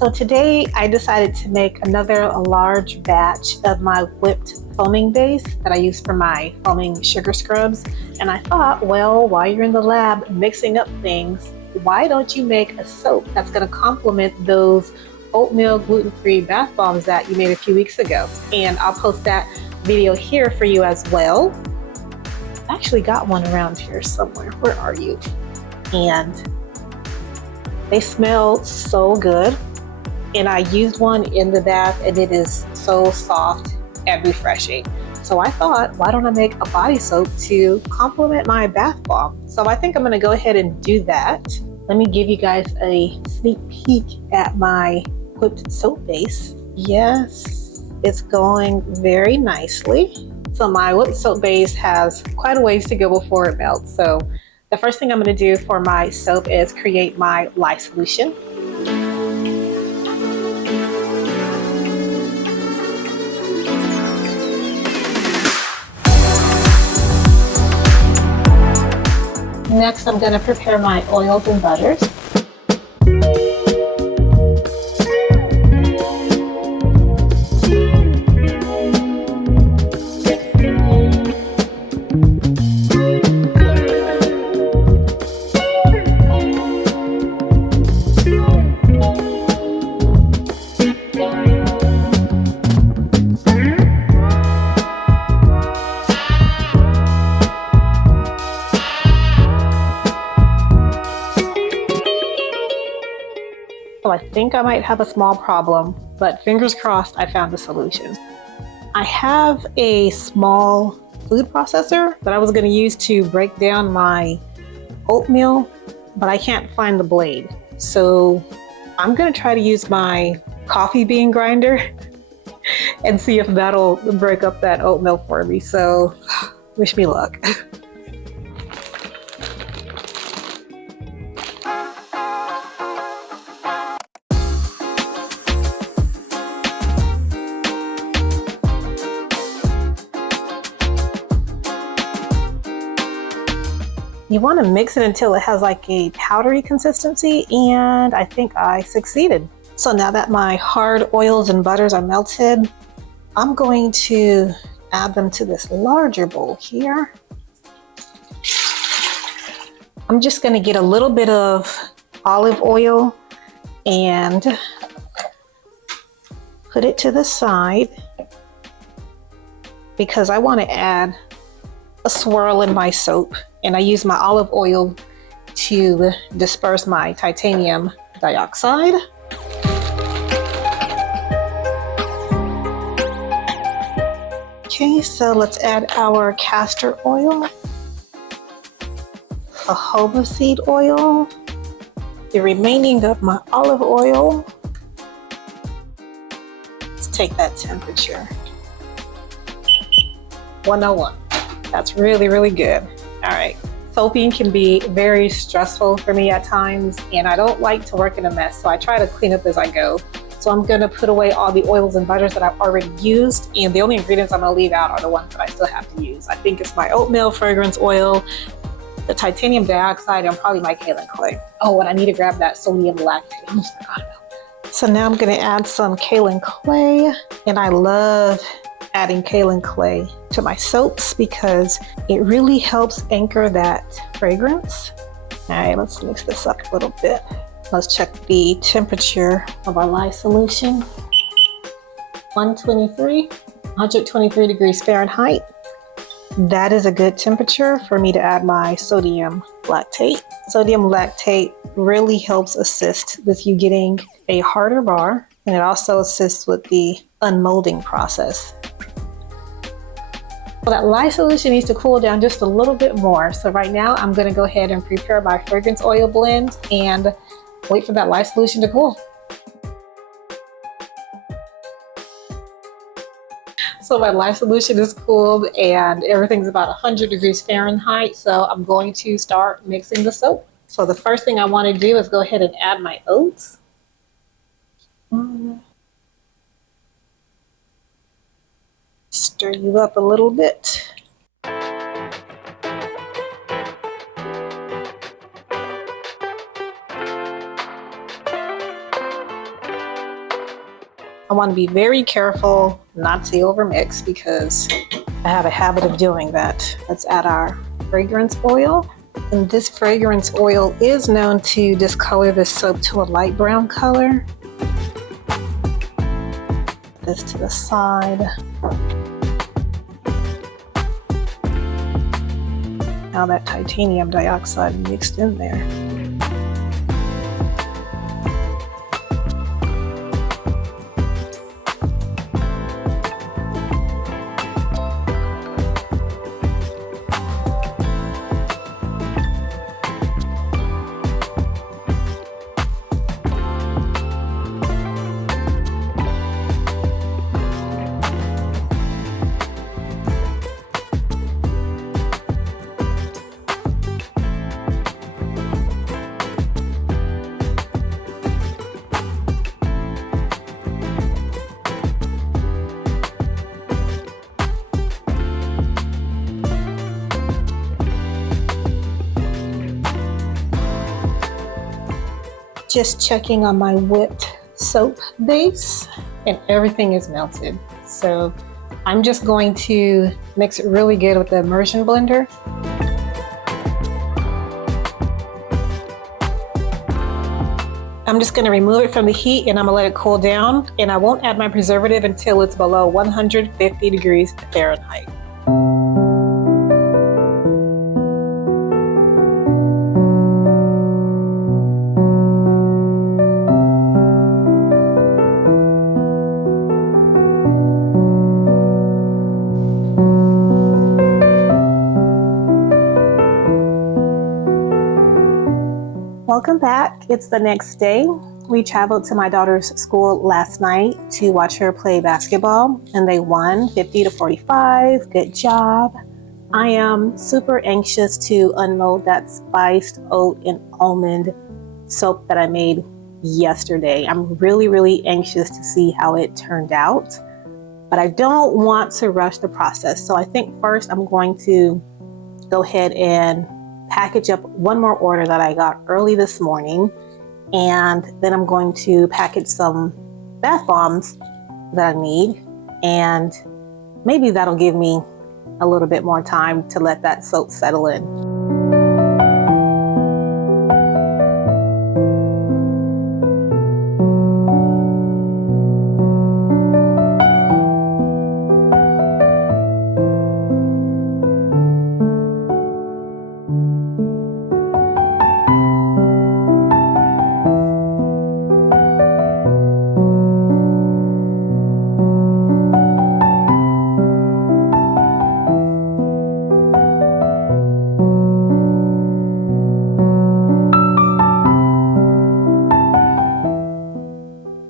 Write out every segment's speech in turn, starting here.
So today I decided to make another large batch of my whipped foaming base that I use for my foaming sugar scrubs. And I thought, well, while you're in the lab mixing up things, why don't you make a soap that's going to complement those oatmeal gluten-free bath bombs that you made a few weeks ago? And I'll post that video here for you as well. I actually got one around here somewhere. Where are you? And they smell so good. And I used one in the bath and it is so soft and refreshing. So I thought, why don't I make a body soap to complement my bath bomb? So I think I'm gonna go ahead and do that. Let me give you guys a sneak peek at my whipped soap base. Yes, it's going very nicely. So my whipped soap base has quite a ways to go before it melts. So the first thing I'm gonna do for my soap is create my Lye Solution. Next, I'm going to prepare my oils and butters. So I think I might have a small problem, but fingers crossed I found a solution. I have a small food processor that I was going to use to break down my oatmeal, but I can't find the blade. So I'm going to try to use my coffee bean grinder and see if that'll break up that oatmeal for me. So wish me luck. You want to mix it until it has like a powdery consistency, and I think I succeeded. So now that my hard oils and butters are melted, I'm going to add them to this larger bowl here. I'm just going to get a little bit of olive oil and put it to the side because I want to add a swirl in my soap. And I use my olive oil to disperse my titanium dioxide. Okay, so let's add our castor oil, jojoba seed oil, the remaining of my olive oil. Let's take that temperature. 101. That's really, really good. All right, soaping can be very stressful for me at times, and I don't like to work in a mess, so I try to clean up as I go. So I'm gonna put away all the oils and butters that I've already used, and the only ingredients I'm gonna leave out are the ones that I still have to use. I think it's my oatmeal fragrance oil, the titanium dioxide, and probably my kaolin clay. Oh, and I need to grab that sodium lactate. I almost forgot about that. So now I'm gonna add some kaolin clay, and I love adding kaolin clay to my soaps because it really helps anchor that fragrance. All right, let's mix this up a little bit. Let's check the temperature of our Lye solution. 123 degrees Fahrenheit. That is a good temperature for me to add my sodium lactate. Sodium lactate really helps assist with you getting a harder bar, and it also assists with the unmolding process. So that Lye solution needs to cool down just a little bit more. So right now I'm going to go ahead and prepare my fragrance oil blend and wait for that Lye solution to cool. So my Lye solution is cooled and everything's about 100 degrees Fahrenheit. So I'm going to start mixing the soap. So the first thing I want to do is go ahead and add my oats. Stir you up a little bit. I want to be very careful not to overmix because I have a habit of doing that. Let's add our fragrance oil. And this fragrance oil is known to discolor the soap to a light brown color. Put this to the side. Now that titanium dioxide mixed in there. Just checking on my whipped soap base, and everything is melted. So I'm just going to mix it really good with the immersion blender. I'm just going to remove it from the heat and I'm going to let it cool down, and I won't add my preservative until it's below 150 degrees Fahrenheit. Welcome back. It's the next day. We traveled to my daughter's school last night to watch her play basketball, and they won 50-45. Good job. I am super anxious to unmold that spiced oat and almond soap that I made yesterday. I'm really anxious to see how it turned out, but I don't want to rush the process. So I think first I'm going to go ahead and package up one more order that I got early this morning, and then I'm going to package some bath bombs that I need, and maybe that'll give me a little bit more time to let that soap settle in.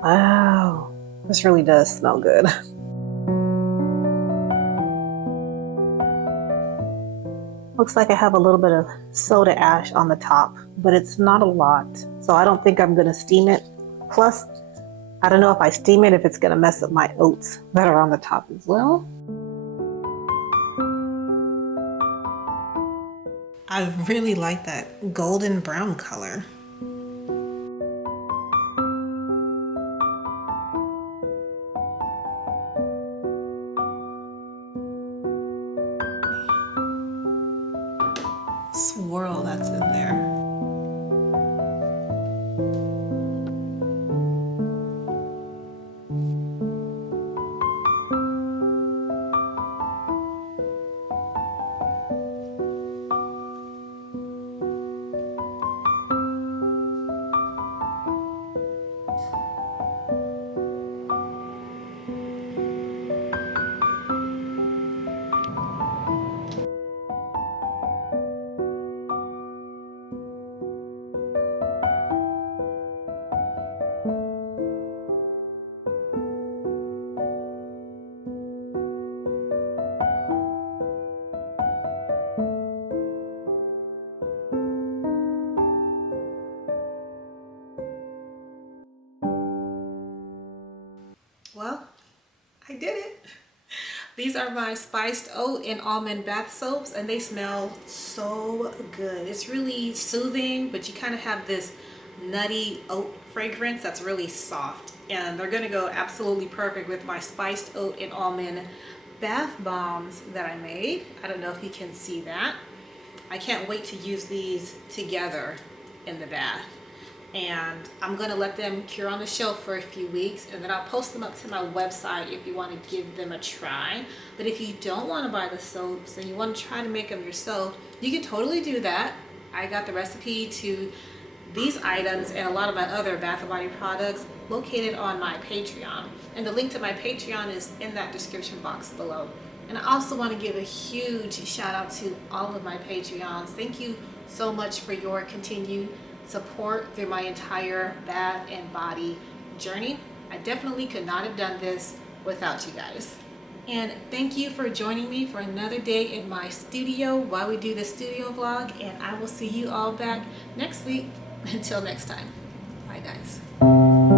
Wow, this really does smell good. Looks like I have a little bit of soda ash on the top, but it's not a lot. So I don't think I'm gonna steam it. Plus, I don't know if I steam it, if it's gonna mess up my oats that are on the top as well. I really like that golden brown color. Swirl that's in there. Well, I did it. These are my spiced oat and almond bath soaps, and they smell so good. It's really soothing, but you kind of have this nutty oat fragrance that's really soft. And they're gonna go absolutely perfect with my spiced oat and almond bath bombs that I made. I don't know if you can see that. I can't wait to use these together in the bath. And I'm gonna let them cure on the shelf for a few weeks, and then I'll post them up to my website if you want to give them a try. But if you don't want to buy the soaps and you want to try to make them yourself, you can totally do that. I got the recipe to these items and a lot of my other Bath & Body products located on my Patreon, and the link to my Patreon is in that description box below. And I also want to give a huge shout out to all of my Patreons. Thank you so much for your continued support through my entire Bath and Body journey. I definitely could not have done this without you guys. And thank you for joining me for another day in my studio while we do the studio vlog, and I will see you all back next week. Until next time, bye guys.